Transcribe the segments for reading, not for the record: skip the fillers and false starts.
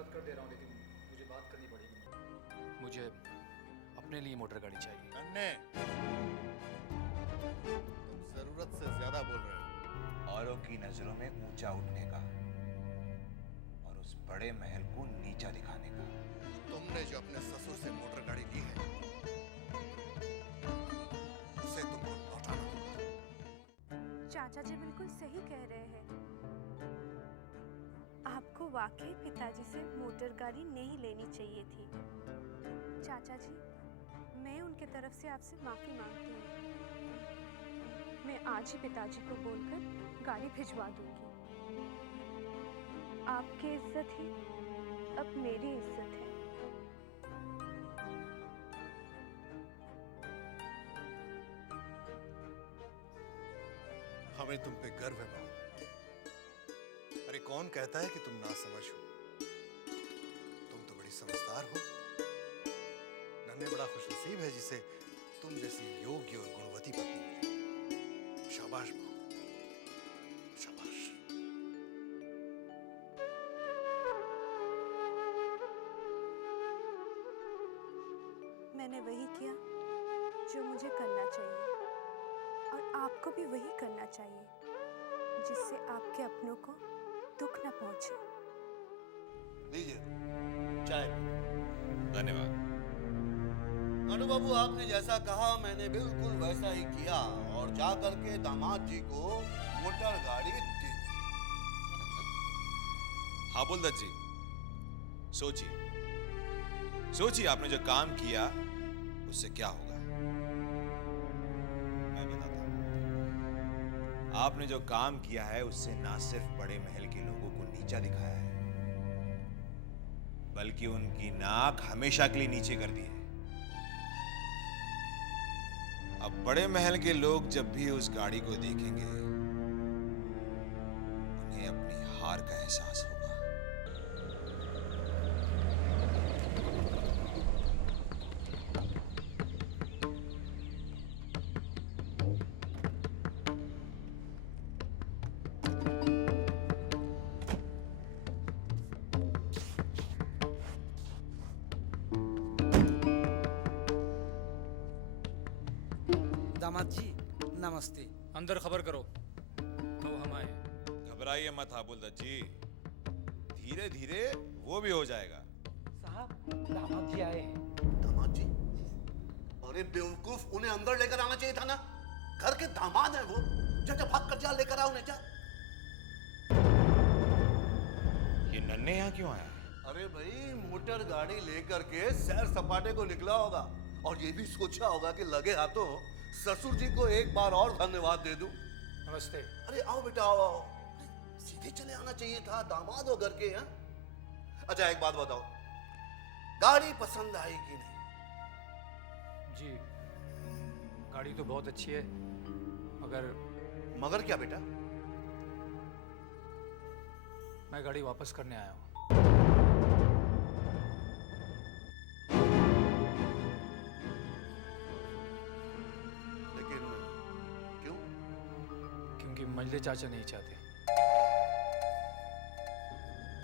दस्तखत कर दे रहा हूँ, लेकिन मुझे बात करनी पड़ेगी। मुझे अपने लिए मोटर गाड़ी चाहिए। नन्हे, तुम जरूरत से ज्यादा बोल रहे हो। औरों की नजरों में ऊंचा उठने का और उस बड़े महल को नीचा दिखाने का। तुमने जो अपने ससुर से मोटर गाड़ी ली है उसे तुमको लौटाना होगा। चाचा जी बिल्कुल सही कह रहे हैं। आपको वाकई पिताजी से मोटर गाड़ी नहीं लेनी चाहिए थी। चाचा जी, मैं उनके तरफ से आपसे माफी मांगती हूँ। मैं आज ही पिताजी को बोलकर गाड़ी भिजवा दूंगी। आपकी इज्जत ही अब मेरी इज्जत है। हमें तुम पे गर्व है बहू। अरे कौन कहता है कि तुम नासमझ हो? तुम तो बड़ी समझदार हो। नन्हे बड़ा खुशनसीब है जिसे तुम जैसी योग्य और गुणवती पत्नी मिली। शाबाश बहू, शाबाश। मैंने वही किया जो मुझे करना चाहिए, और आपको भी वही करना चाहिए जिससे आपके अपनों को दुख न पहुंचे। लीजिए चाय। धन्यवाद। नानू बाबू, आपने जैसा कहा मैंने बिल्कुल वैसा ही किया और जा करके दामाद जी को मोटर गाड़ी दे दी। हाँ बुलदत जी, सोचिए आपने जो काम किया उससे क्या होगा। मैं बताता हूं। आपने जो काम किया है उससे ना सिर्फ बड़े महल के लोगों को नीचा दिखाया है, बल्कि उनकी नाक हमेशा के लिए नीचे कर दी है। अब बड़े महल के लोग जब भी उस गाड़ी को देखेंगे उन्हें अपनी हार का एहसास होगा। दामाद जी नमस्ते। अंदर खबर करो तो हम आए। घबराइए मत हाबुलदत जी, धीरे धीरे वो भी हो जाएगा। साहब दामाद जी आए हैं। दामाद जी? अरे बेवकूफ, उन्हें अंदर लेकर आना चाहिए था ना। घर के दामाद हैं वो। जा भाग कर जा, लेकर आ उन्हें, जा। ये नन्हे यहाँ क्यों आया? अरे भाई, मोटर गाड़ी लेकर के सैर सपाटे को निकला होगा और ये भी सोचा होगा कि लगे हाथों ससुर जी को एक बार और धन्यवाद दे दूं। नमस्ते। अरे आओ बेटा, आओ आओ। सीधे चले आना चाहिए था, दामाद हो घर के। हैं? अच्छा एक बात बताओ, गाड़ी पसंद आई कि नहीं? जी, गाड़ी तो बहुत अच्छी है, मगर मगर क्या बेटा? मैं गाड़ी वापस करने आया हूँ। लेकिन क्यों? क्योंकि मंजले चाचा नहीं चाहते।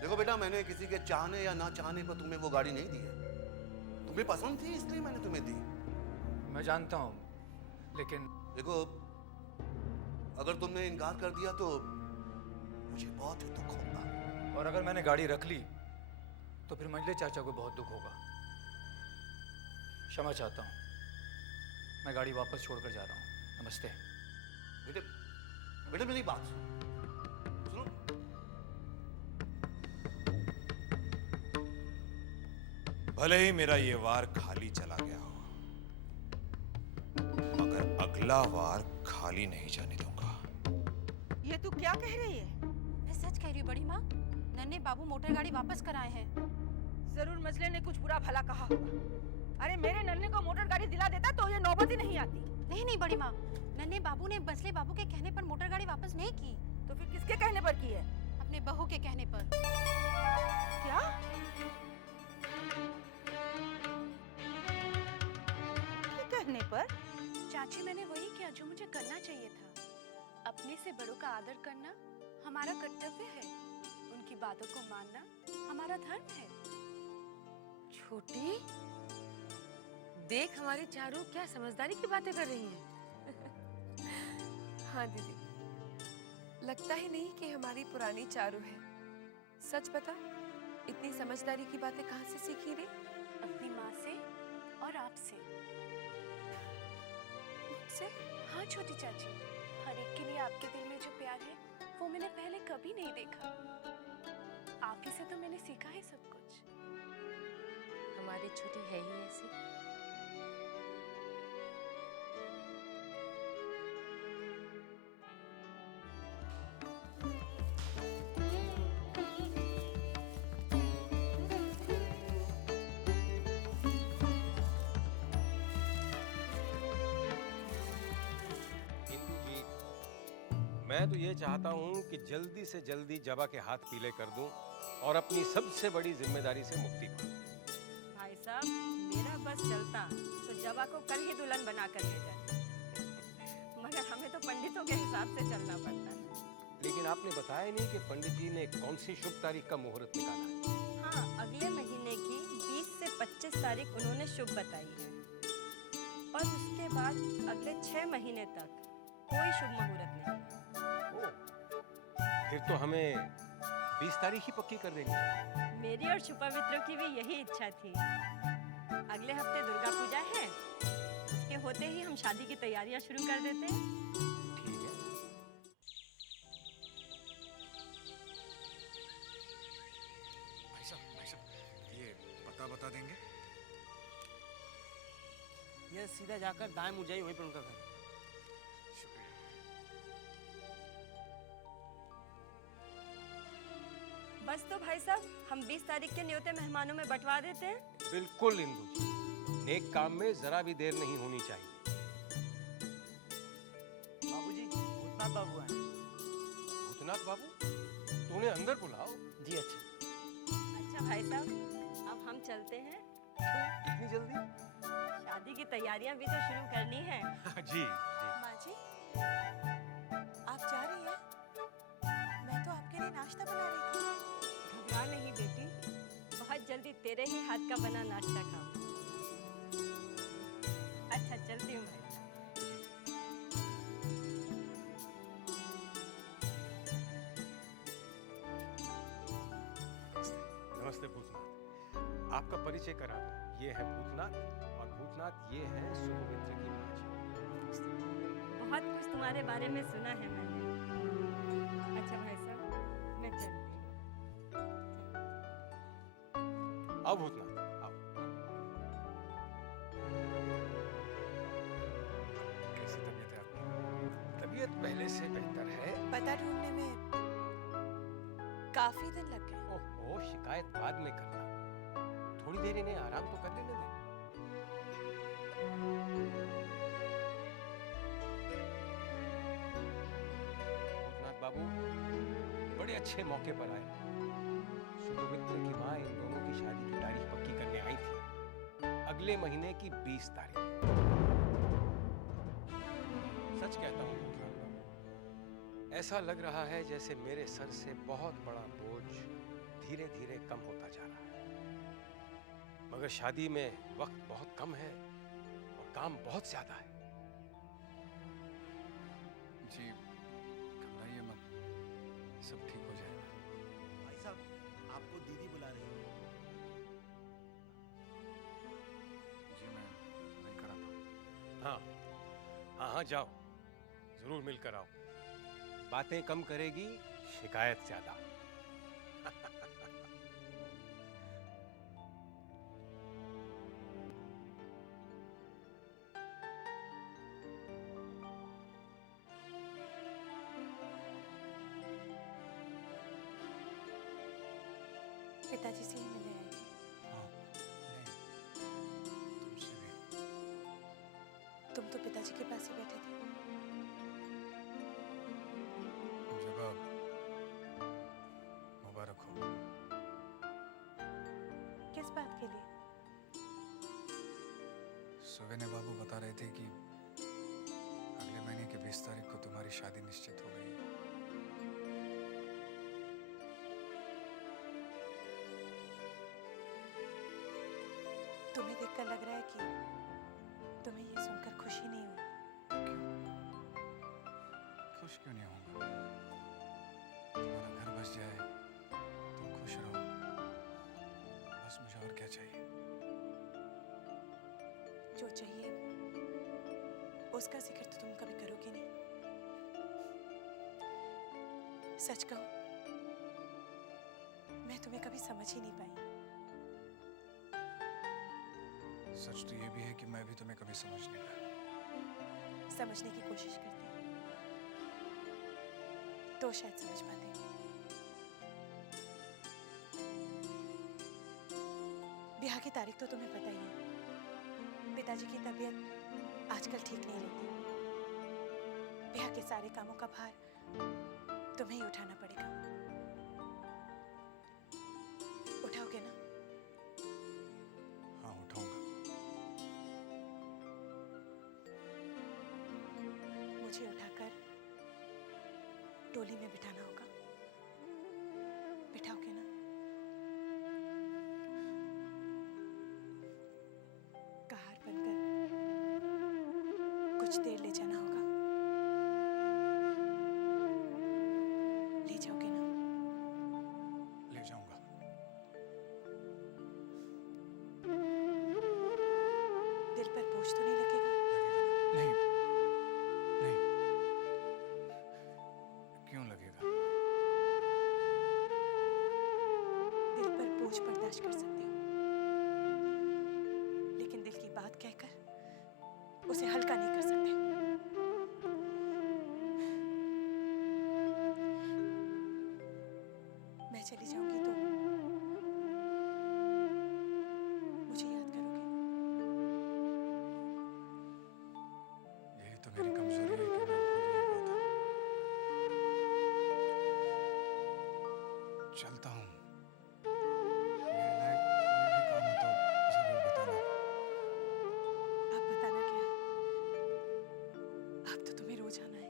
देखो बेटा, मैंने किसी के चाहने या ना चाहने पर तुम्हें वो गाड़ी नहीं दी है। तुम्हें पसंद थी इसलिए मैंने तुम्हें दी। मैं जानता हूँ, लेकिन देखो, अगर तुमने इनकार कर दिया तो मुझे बहुत ही दुख होगा। और अगर मैंने गाड़ी रख ली तो फिर मंजले चाचा को बहुत दुख होगा। क्षमा चाहता हूँ, मैं गाड़ी वापस छोड़कर जा रहा हूँ। नमस्ते। बेटे, बेटे मेरी बात सुनो। भले ही मेरा ये वार खाली चला गया हो, मगर अगला वार खाली नहीं जाने दूंगा। ये तू क्या कह रही है? मैं सच कह रही हूँ बड़ी माँ। नन्हे बाबू मोटर गाड़ी वापस कराए हैं। जरूर मजले ने कुछ बुरा भला कहा होगा। अरे मेरे नन्हे को मोटर गाड़ी दिला देता तो ये नौबत ही नहीं आती। नहीं नहीं बड़ी माँ, नन्हे बाबू ने मजले बाबू के कहने पर मोटर गाड़ी वापस नहीं की। तो फिर किसके कहने पर की है? अपने बहू के कहने पर। क्या? किसके कहने पर? चाची, मैंने वही किया जो मुझे करना चाहिए था। अपने से बड़ों का आदर करना हमारा कर्तव्य है। उनकी की बातों को मानना हमारा धर्म है। छोटी, देख हमारी चारू क्या समझदारी की बातें कर रही हैं। हाँ दीदी, लगता ही नहीं कि हमारी पुरानी चारू है। सच बता, इतनी समझदारी की बातें कहाँ से सीखी रे? अपनी माँ से और आपसे। मुझसे? हाँ छोटी चाची, हर एक के लिए आपके दिल में जो प्यार है वो मैंने पहले कभी नहीं देखा। आप ही से तो मैंने सीखा है सब कुछ। हमारी छोटी है ही ऐसी। मैं तो ये चाहता हूँ कि जल्दी से जल्दी जबा के हाथ पीले कर दूं और अपनी सबसे बड़ी जिम्मेदारी से मुक्ति पाऊं। भाई साहब, मेरा बस चलता तो जवा को कल ही दुल्हन बना कर ले जाए, मगर हमें तो पंडितों के हिसाब से चलना पड़ता है। लेकिन आपने बताया नहीं कि पंडित जी ने कौन सी शुभ तारीख का मुहूर्त निकाला है। हाँ, अगले महीने की 20 से 25 तारीख उन्होंने शुभ बताई है, और उसके बाद अगले 6 महीने तक कोई शुभ मुहूर्त नहीं। फिर तो हमें 20 तारीख ही पक्की कर देनी है। मेरी और शुभामित्रों की भी यही इच्छा थी। अगले हफ्ते दुर्गा पूजा है, उसके होते ही हम शादी की तैयारियां शुरू कर देते हैं। ठीक है। भाई साहब, ये पता बता देंगे? ये सीधा जाकर दाएं मुड़ जाइए, वहीं पर उनका घर है। बस तो भाई साहब, हम 20 तारीख के न्योते मेहमानों में बंटवा देते हैं। बिल्कुल इंदु जी, नेक काम में जरा भी देर नहीं होनी चाहिए। बाबूजी, भूतनाथ बाबू आए। भूतनाथ बाबू? तो उन्हें अंदर बुलाओ। जी अच्छा। अच्छा भाई साहब, अब हम चलते हैं। इतनी जल्दी? शादी की तैयारियां भी तो शुरू करनी है। जी जी। माँ जी, आप जा रही हैं? मैं तो आपके लिए नाश्ता बना रही थी। घबरा नहीं बेटी, बहुत जल्दी तेरे ही हाथ का बना नाश्ता खाऊं। अच्छा, चलती हूँ भाई। नमस्ते भूतनाथ, आपका परिचय करा दूं। ये है भूतनाथ, और भूतनाथ ये है सुमित्र की माँ जी। बहुत कुछ तुम्हारे बारे में सुना है मैंने। अच्छा भाई साहब, मैं चलती हूँ। आओ भूतनाथ, आओ। कैसी तबीयत है आपकी? तबीयत पहले से बेहतर है। पता ढूंढने में काफी दिन लग गए। ओहो, शिकायत बाद में करना, थोड़ी देर इन्हें आराम तो कर लेने दे। भूतनाथ बाबू बड़े अच्छे मौके पर आए। सुमित्र की माँ इन दोनों की शादी की तारीख पक्की करने आई थी, अगले महीने की 20 तारीख। सच कहता हूँ भूतनाथ बाबू, ऐसा लग रहा है जैसे मेरे सर से बहुत बड़ा बोझ धीरे धीरे कम होता जा रहा है। मगर शादी में वक्त बहुत कम है और काम बहुत ज्यादा है। जी, घबराइए मत, सब ठीक हो जाएगा। भाई साहब, आपको दीदी बुला रही है। जी, मैं मिलकर आता हूँ। हाँ हाँ हाँ, जाओ, जरूर मिलकर आओ। बातें कम करेगी, शिकायत ज्यादा। पिताजी से ही मिले आए। हाँ, नहीं, तुमसे भी। तुम तो पिताजी के पास ही बैठे थे। जब आप मुबारक हो। किस बात के लिए? सुवेने बाबू बता रहे थे कि अगले महीने की 20 तारीख को तुम्हारी शादी निश्चित हो गई है। तुम्हें देखकर लग रहा है कि तुम्हें ये सुनकर खुशी नहीं हुई। खुश क्यों नहीं होऊंगा? तुम्हारा घर बस जाए, तुम खुश रहो, बस मुझे और क्या चाहिए? जो चाहिए उसका जिक्र तो तुम कभी करोगे नहीं। सच कहूं, मैं तुम्हें कभी समझ ही नहीं पाई। सच तो ये भी है कि मैं भी तुम्हें कभी समझ नहीं पाया। समझने की कोशिश करते तो शायद समझ पाते। ब्याह की तारीख तो तुम्हें पता ही है। पिताजी की तबीयत आजकल ठीक नहीं रहती। ब्याह के सारे कामों का भार तुम्हें ही उठाना पड़ेगा। उठाओगे ना? हाँ, उठाऊंगा। मुझे उठाकर टोली में बिठाना होगा। बिठाओगे ना? कहार बनकर कुछ देर ले जाना होगा। ले जाओगे ना? ले जाऊंगा। दिल पर बोझ तो नहीं लगेगा? नहीं, नहीं, क्यों लगेगा? दिल पर बोझ बर्दाश्त कर सकते हो, लेकिन दिल की बात कहकर उसे हल्का नहीं कर सकते। मैं चली जाऊंगी तो मुझे याद करोगे? यही तो मेरी कमजोरी है कि मैं भूल नहीं पाता। चलता हूँ। मेरे लायक कोई भी काम हो तो जरूर बताना। अब बताना क्या है? अब तो तुम्हें रोज आना है।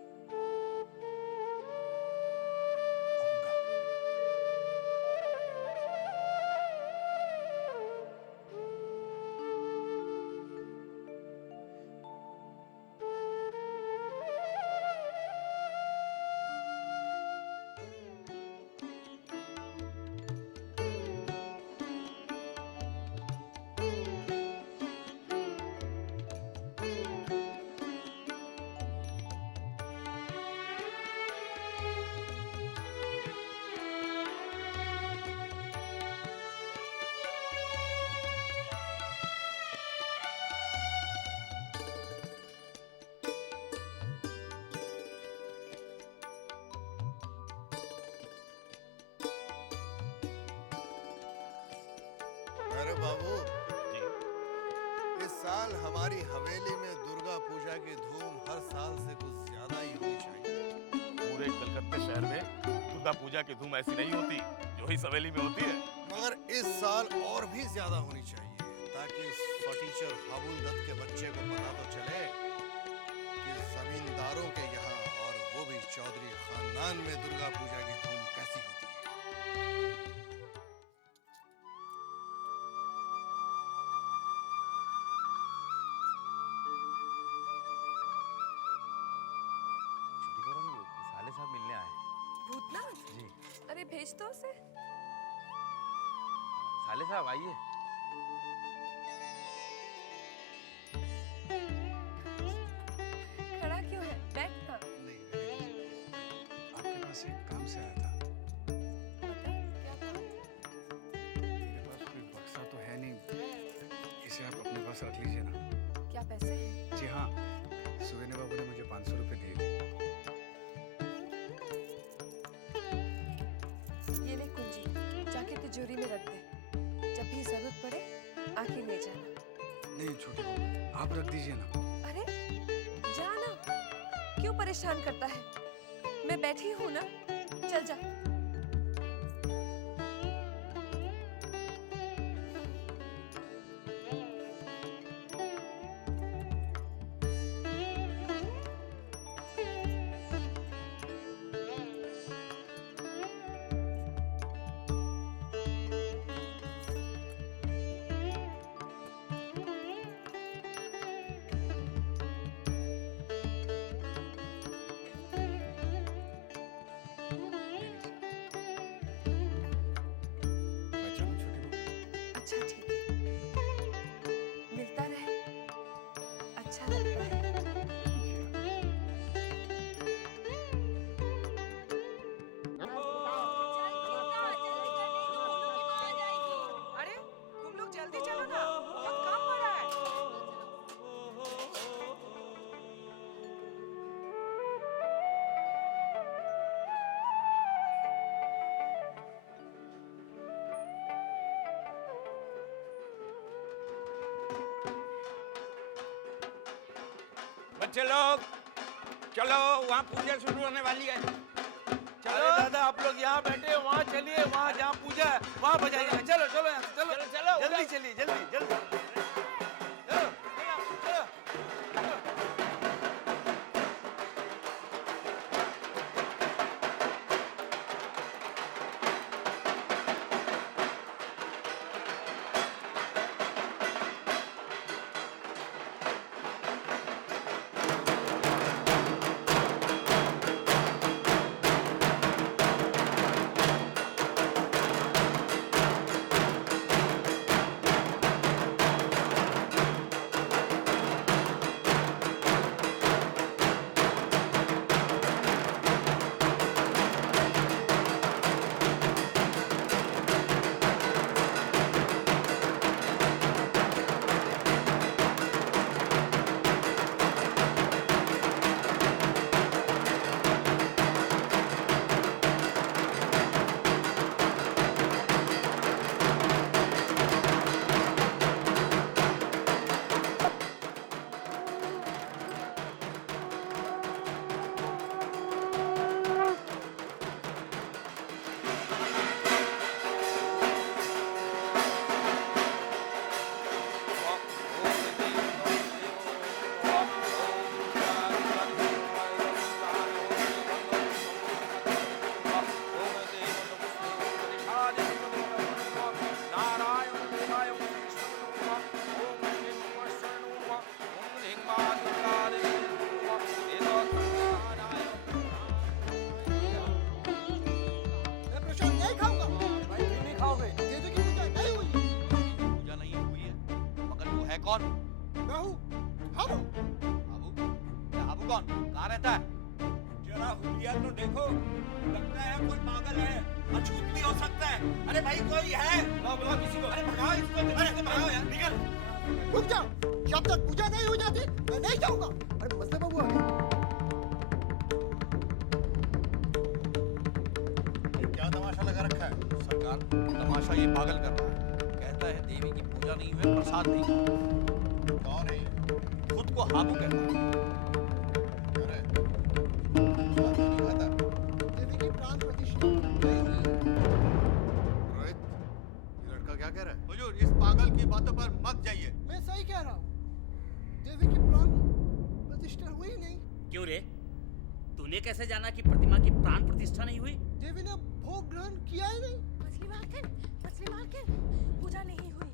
अरे बाबू जी, इस साल हमारी हवेली में दुर्गा पूजा की धूम हर साल से कुछ ज्यादा ही होनी चाहिए। पूरे कलकत्ते शहर में दुर्गा पूजा की धूम ऐसी नहीं होती जो इस हवेली में होती है। मगर इस साल और भी ज्यादा होनी चाहिए, ताकि उस फटीचर हाबुल दत्त के बच्चे को पता तो चले कि जमींदारों के यहाँ, और वो भी चौधरी खानदान में, दुर्गा पूजा की धूम कैसी होती है। साले साहब मिलने आए हैं। भूतनाथ जी। अरे भेज दो उसे। साले साहब आइए। खड़ा क्यों है? बैठ ना। आपके पास एक काम से आया था। क्या काम? मेरे पास कोई बक्सा तो है नहीं, इसे आप अपने पास रख लीजिए ना। क्या पैसे हैं? जी हाँ, सुवेने बाबू ने मुझे 500 रुपए दिए। ये ले कुंजी, जाके तिजोरी में रख दे। जब भी जरूरत पड़े आके ले जाना। नहीं छोटे बाबू, आप रख दीजिए ना। अरे जाना, क्यों परेशान करता है? मैं बैठी हूँ ना, चल जा। बच्चे लोग चलो, वहाँ पूजा शुरू होने वाली है। चलो दादा, आप लोग यहाँ बैठे हो, वहाँ चलिए, वहाँ जहाँ पूजा है वहाँ बजाइए। चलो चलो यहाँ से, चलो चलो, चलो, जल्दी चलिए, जल्दी जल्दी चलो चलो चलो। कौन? मैं हूँ हाबू। हाबू? हाबू कौन? कहाँ रहता है? जरा हुलिया तो देखो, लगता है कोई पागल है, अछूत भी हो सकता है। अरे भाई कोई है? बुलाओ किसी को। अरे भगाओ इसको, अरे भगाओ यार, निकल। रुक जाओ, जब तक पूजा नहीं हो जाती मैं नहीं जाऊंगा। अरे मसले बाबू आ गए। क्या तमाशा लगा रखा है? सरकार, तमाशा ये पागल कर रहा है। कहता है देवी की पूजा नहीं हुई, प्रसाद नहीं हुआ। कौन है ये? खुद को हाबू कहता है। अरे, नहीं खाता। देवी की प्राण प्रतिष्ठा नहीं हुई। रोहित, ये लड़का क्या कह रहा है? हुजूर, इस पागल की बातों पर मत जाइए। मैं सही कह रहा हूँ, देवी की प्राण प्रतिष्ठा हुई नहीं। क्यों रे? तूने कैसे जाना कि प्रतिमा की प्राण प्रतिष्ठा नहीं हुई? देवी ने भोग ग्रहण किया ही नहीं। मछली मालकिन, पूजा नहीं हुई।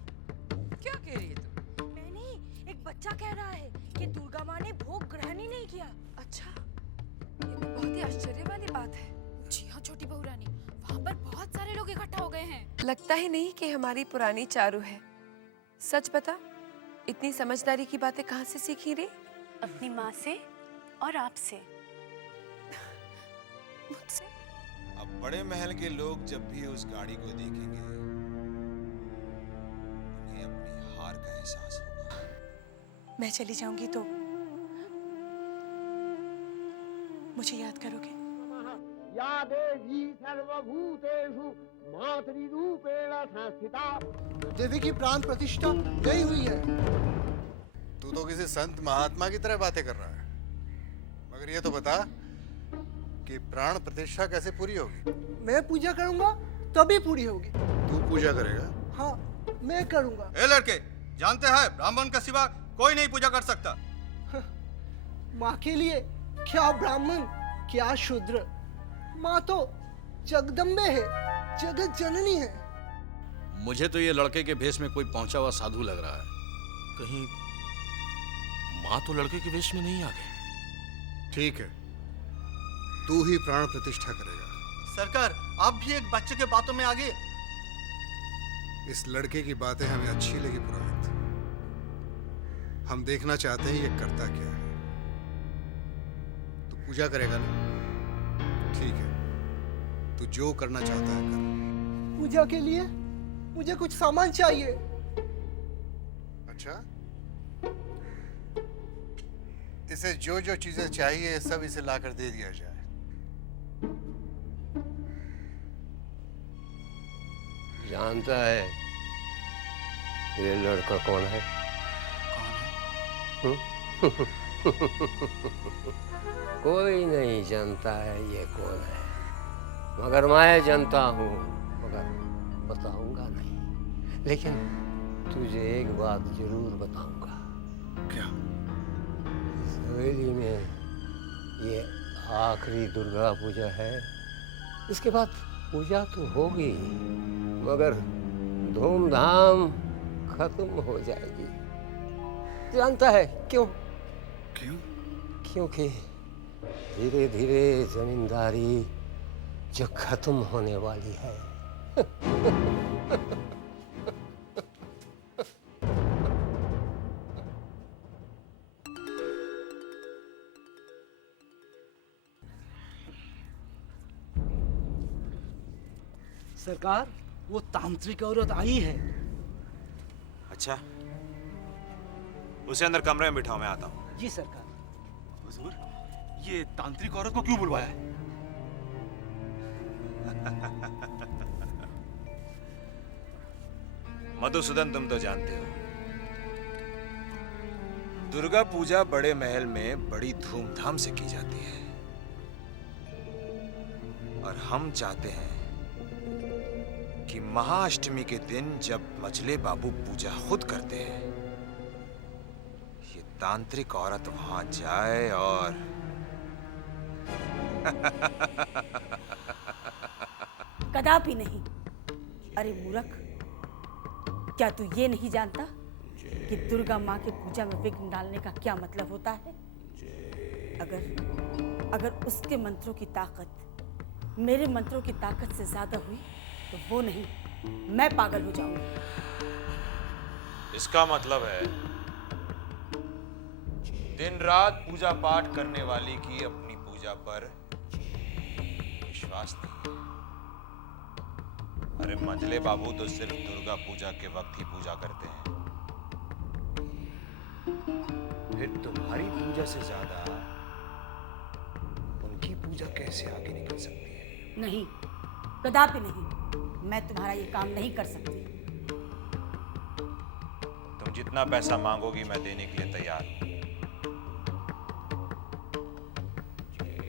क्या कह रही है तू? मैं नहीं, एक बच्चा कह रहा है कि दुर्गा माँ ने भोग ग्रहण ही नहीं किया। अच्छा, ये तो बहुत ही आश्चर्य वाली बात है। जी हाँ छोटी बहू रानी, वहाँ पर बहुत सारे लोग इकट्ठा हो गए हैं। लगता ही नहीं कि हमारी पुरानी चारू है। सच बता, इतनी समझदारी की बातें कहाँ से सीखी रे? अपनी माँ से और आपसे। मुझसे? अब बड़े महल के लोग जब भी उस गाड़ी को देखेंगे, उन्हें अपनी हार का एहसास होगा। मैं चली जाऊंगी तो मुझे याद करोगे? या देवी सर्वभूतेषु मातृरूपेण संस्थिता। देवी की प्राण प्रतिष्ठा नहीं हुई है। तू तो किसी संत महात्मा की तरह बातें कर रहा है। मगर ये तो बता कि प्राण प्रतिष्ठा कैसे पूरी होगी? मैं पूजा करूंगा तभी पूरी होगी। तू पूजा करेगा? हाँ, मैं करूंगा। ए लड़के, जानते हैं ब्राह्मण का सिवा कोई नहीं पूजा कर सकता। माँ के लिए क्या ब्राह्मण क्या शूद्र, माँ तो जगदम्बे है, जगत जननी है। मुझे तो ये लड़के के भेष में कोई पहुंचा हुआ साधु लग रहा है। कहीं माँ तो लड़के के वेश में नहीं आ गई? ठीक है, तू ही प्राण प्रतिष्ठा करेगा। सरकार, आप भी एक बच्चे के बातों में आ गए। इस लड़के की बातें हमें अच्छी लगी पुरोहित। हम देखना चाहते हैं ये करता क्या है। तू पूजा करेगा ना? ठीक है, तू जो करना चाहता है कर। पूजा के लिए मुझे कुछ सामान चाहिए। अच्छा, इसे जो जो चीजें चाहिए सब इसे लाकर दे दिया जाए। जानता है ये लड़का कौन है? कौन है? कोई नहीं जानता है ये कौन है, मगर मैं जानता हूँ, मगर बताऊंगा नहीं। लेकिन तुझे एक बात जरूर बताऊंगा। क्या? इस हवेली में ये आखिरी दुर्गा पूजा है। इसके बाद पूजा तो होगी, मगर धूमधाम खत्म हो जाएगी। जानता है क्यों? क्यों? क्योंकि धीरे धीरे जमींदारी जो खत्म होने वाली है। सरकार, वो तांत्रिक औरत आई है। अच्छा, उसे अंदर कमरे में बिठाओ, मैं आता हूँ। जी सरकार। हुजूर, ये तांत्रिक औरत को क्यों बुलवाया है? मधुसूदन, तुम तो जानते हो, दुर्गा पूजा बड़े महल में बड़ी धूमधाम से की जाती है, और हम चाहते हैं कि महाअष्टमी के दिन जब मझले बाबू पूजा खुद करते हैं, ये तांत्रिक औरत वहां जाए और कदापि नहीं। अरे मूर्ख, क्या तू ये नहीं जानता कि दुर्गा माँ के पूजा में विघ्न डालने का क्या मतलब होता है? अगर उसके मंत्रों की ताकत मेरे मंत्रों की ताकत से ज्यादा हुई तो वो नहीं, मैं पागल हो जाऊंगी। इसका मतलब है दिन रात पूजा पाठ करने वाली की अपनी पूजा पर विश्वास नहीं है। अरे मंझले बाबू तो सिर्फ दुर्गा पूजा के वक्त ही पूजा करते हैं, फिर तुम्हारी पूजा से ज्यादा उनकी पूजा कैसे आगे निकल सकती है? नहीं, कदापि नहीं। मैं तुम्हारा ये काम नहीं कर सकती। तुम जितना पैसा मांगोगी मैं देने के लिए तैयार हूं।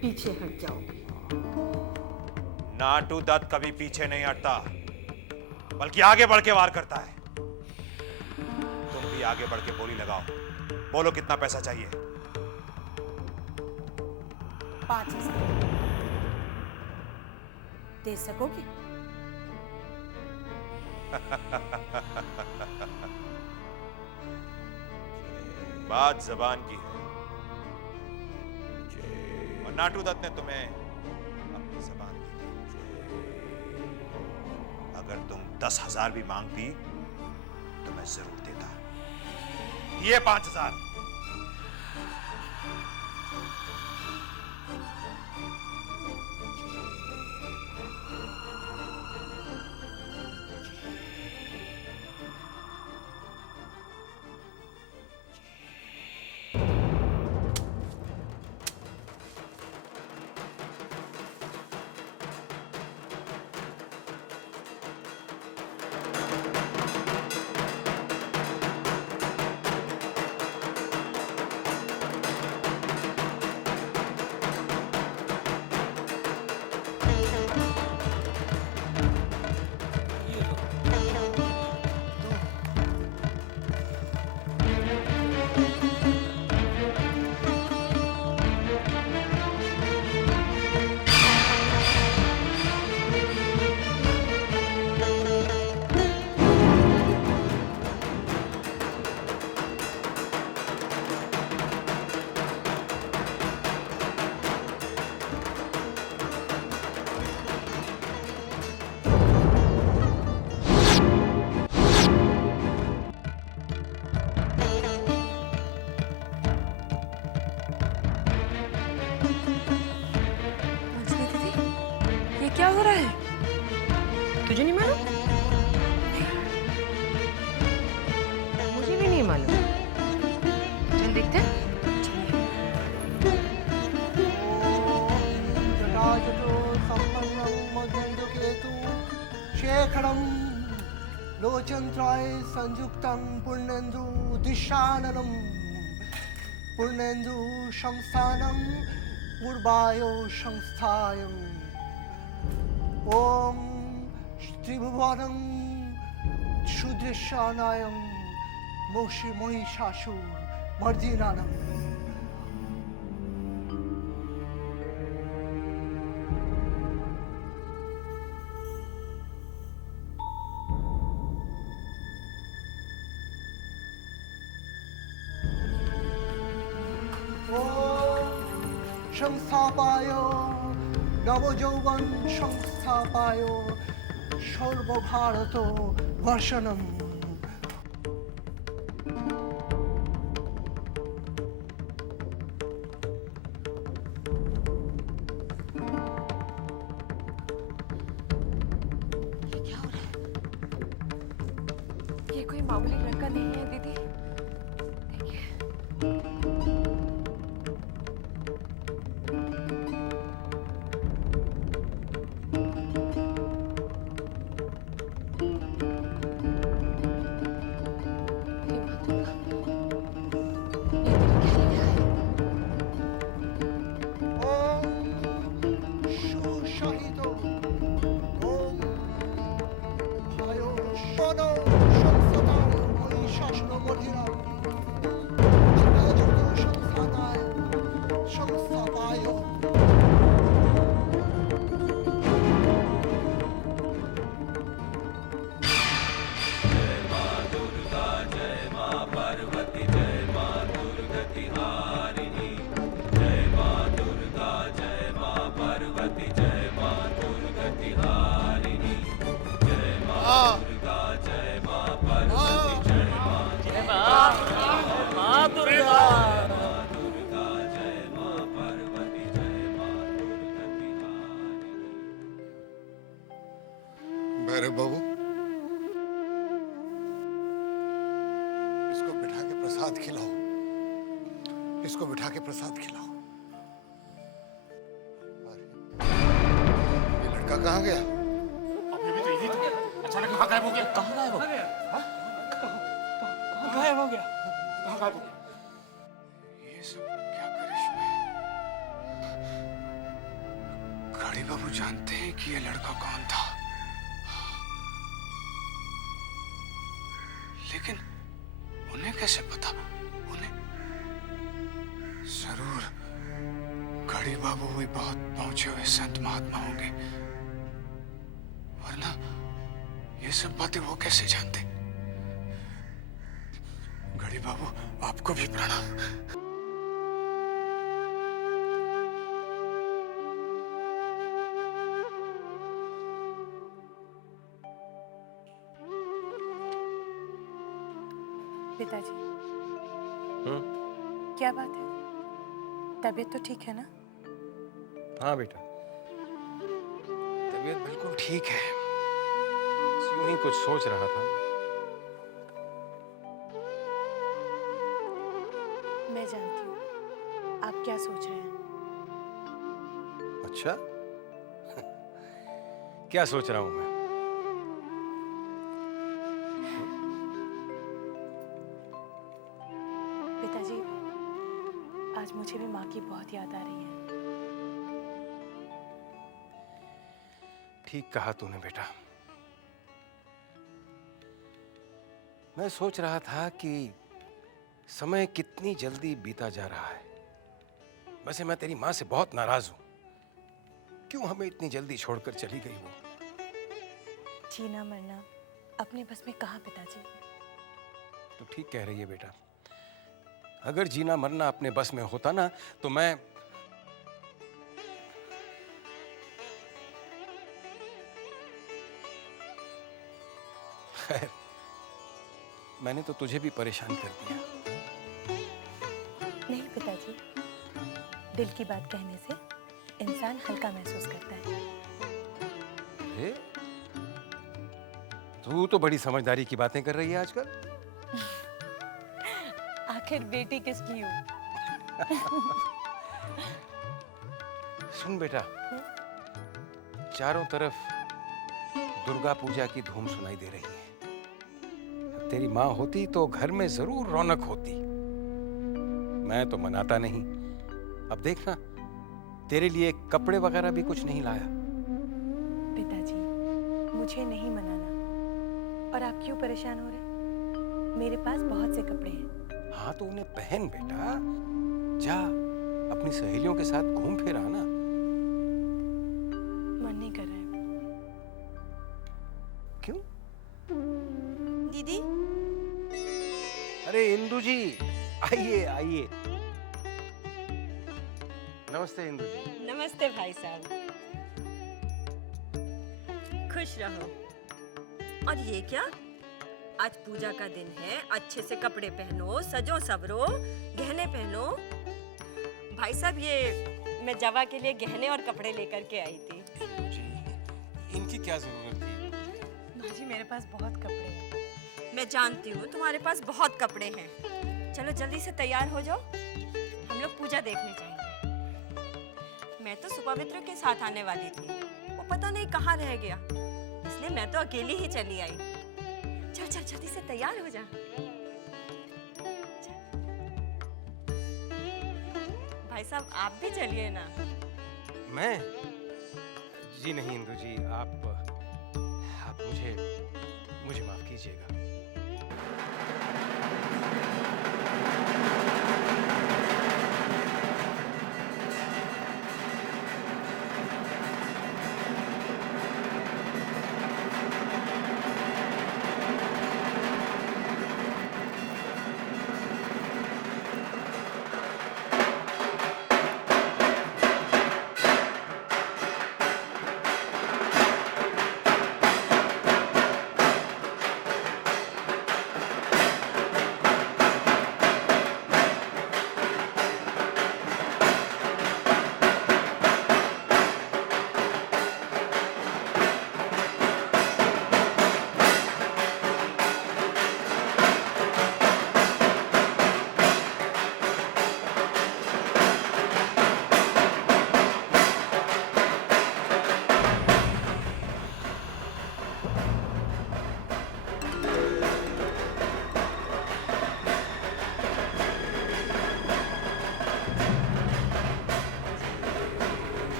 पीछे हट जाओ। नाटू दत्त कभी पीछे नहीं हटता, बल्कि आगे बढ़ के वार करता है। तुम भी आगे बढ़ के बोली लगाओ। बोलो कितना पैसा चाहिए? 5,000 दे सकोगे? बात जबान की है, और नाटू दत्त ने तुम्हें अपनी जबान दी थी। अगर तुम 10,000 भी मांगती तो मैं जरूर देता। ये 5,000। क्या हो रहा है? तुझे नहीं मालूम? मुझे भी नहीं मालूम। चल देखते हैं। शेखरम लोचनत्राय संयुक्तं पुण्येन्दु दिशाननम पूर्णेन्दु संस्थानं पूर्वायो संस्थायं ओम त्रिभुवनं सुदृशानायं मोषि महिषासुर मर्दिनानं संस्थापाय नवयौवन संस्थापाय सर्वभारत वर्षणम ये कोई मामूली लड़का नहीं है दीदी। भैरव बाबू, इसको बिठा के प्रसाद खिलाओ, इसको बिठा के प्रसाद खिलाओ। ये लड़का कहाँ गया? अभी भी तो यही था, अचानक कहाँ गायब हो गया? कहाँ गायब हो गया? कहाँ गायब हो गया? कहाँ गायब हो गया? ये सब क्या करिश्मा है? गाड़ी बाबू जानते हैं कि ये लड़का कौन था, लेकिन उन्हें कैसे पता? उन्हें जरूर गाड़ी बाबू भी बहुत पहुंचे हुए संत महात्मा होंगे, वरना ये सब बातें वो कैसे जानते? गाड़ी बाबू, आपको भी प्रणाम। पिताजी, क्या बात है? तबीयत तो ठीक है ना? हाँ बेटा, तबीयत बिल्कुल ठीक है। यूं ही कुछ सोच रहा था। मैं जानती हूँ आप क्या सोच रहे हैं। अच्छा क्या सोच रहा हूं मैं? पिताजी, आज मुझे भी माँ की बहुत याद आ रही है। ठीक कहा तूने बेटा। मैं सोच रहा था कि समय कितनी जल्दी बीता जा रहा है। वैसे मैं तेरी माँ से बहुत नाराज हूं। क्यों हमें इतनी जल्दी छोड़कर चली गई वो? जीना मरना अपने बस में कहाँ पिताजी। तो ठीक कह रही है बेटा। अगर जीना मरना अपने बस में होता ना तो मैं खैर, मैंने तो तुझे भी परेशान कर दिया। नहीं पिताजी, दिल की बात कहने से इंसान हल्का महसूस करता है। अरे, तू तो बड़ी समझदारी की बातें कर रही है आजकल। आखिर बेटी किसकी हूँ? सुन बेटा, चारों तरफ दुर्गा पूजा की धूम सुनाई दे रही है। तेरी माँ होती तो घर में जरूर रौनक होती। मैं तो मनाता नहीं। अब देखना, तेरे लिए कपड़े वगैरह भी कुछ नहीं लाया। पिताजी, मुझे नहीं मनाना। और आप क्यों परेशान हो रहे? मेरे पास बहुत से कपड़े हैं। हाँ तो उन्हें पहन बेटा, जा अपनी सहेलियों के साथ घूम फिर आना। मन नहीं कर रहा है। क्यों? दीदी। अरे इंदु जी, आइए आइए। नमस्ते इंदु जी। नमस्ते भाई साहब, खुश रहो। और ये क्या, आज पूजा का दिन है, अच्छे से कपड़े पहनो, सजो सवरो, गहने पहनो। भाई साहब, ये मैं जवा के लिए गहने और कपड़े लेकर के आई थी। इनकी क्या जरूरत थी? माँ जी, मेरे पास बहुत कपड़े हैं। मैं जानती हूँ तुम्हारे पास बहुत कपड़े हैं। चलो जल्दी से तैयार हो जाओ, हम लोग पूजा देखने जाएंगे। मैं तो सुपवित्र के साथ आने वाली थी, वो पता नहीं कहाँ रह गया, इसलिए मैं तो अकेली ही चली आई। चल चल जल्दी से तैयार हो जा। भाई साहब, आप भी चलिए ना। मैं? जी नहीं इंदु जी, आप मुझे माफ कीजिएगा।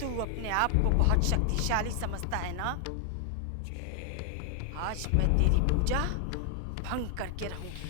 तू अपने आप को बहुत शक्तिशाली समझता है ना? आज मैं तेरी पूजा भंग करके रहूंगी।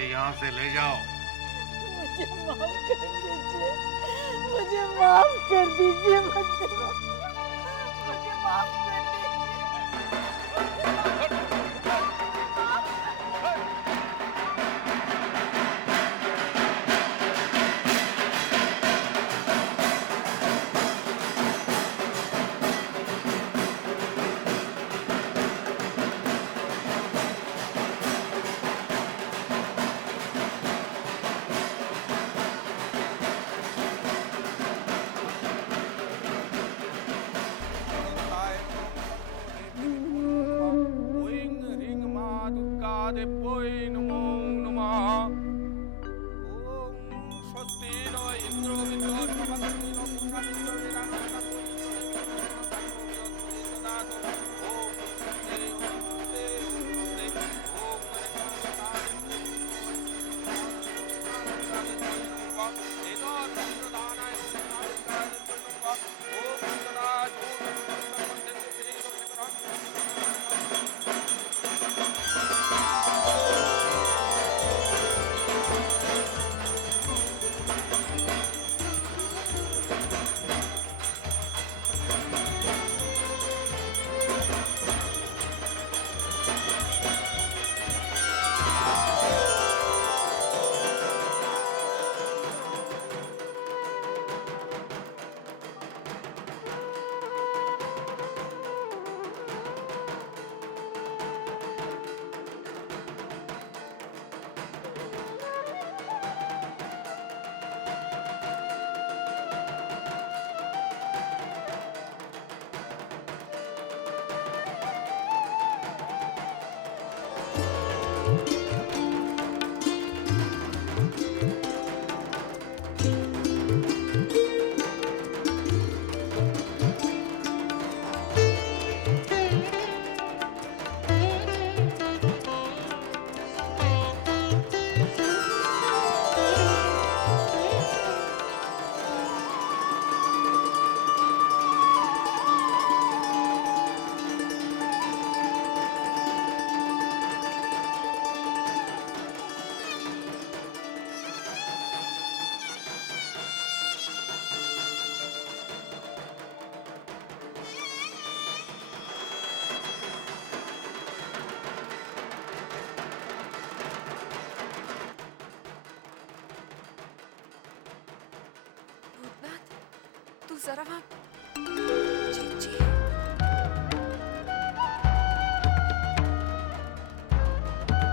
यहाँ से ले जाओ। मुझे माफ कर दीजिए, मुझे माफ कर दीजिए, मुझे माफ कर भूतनाथ, तू जरा वहाँ जी जी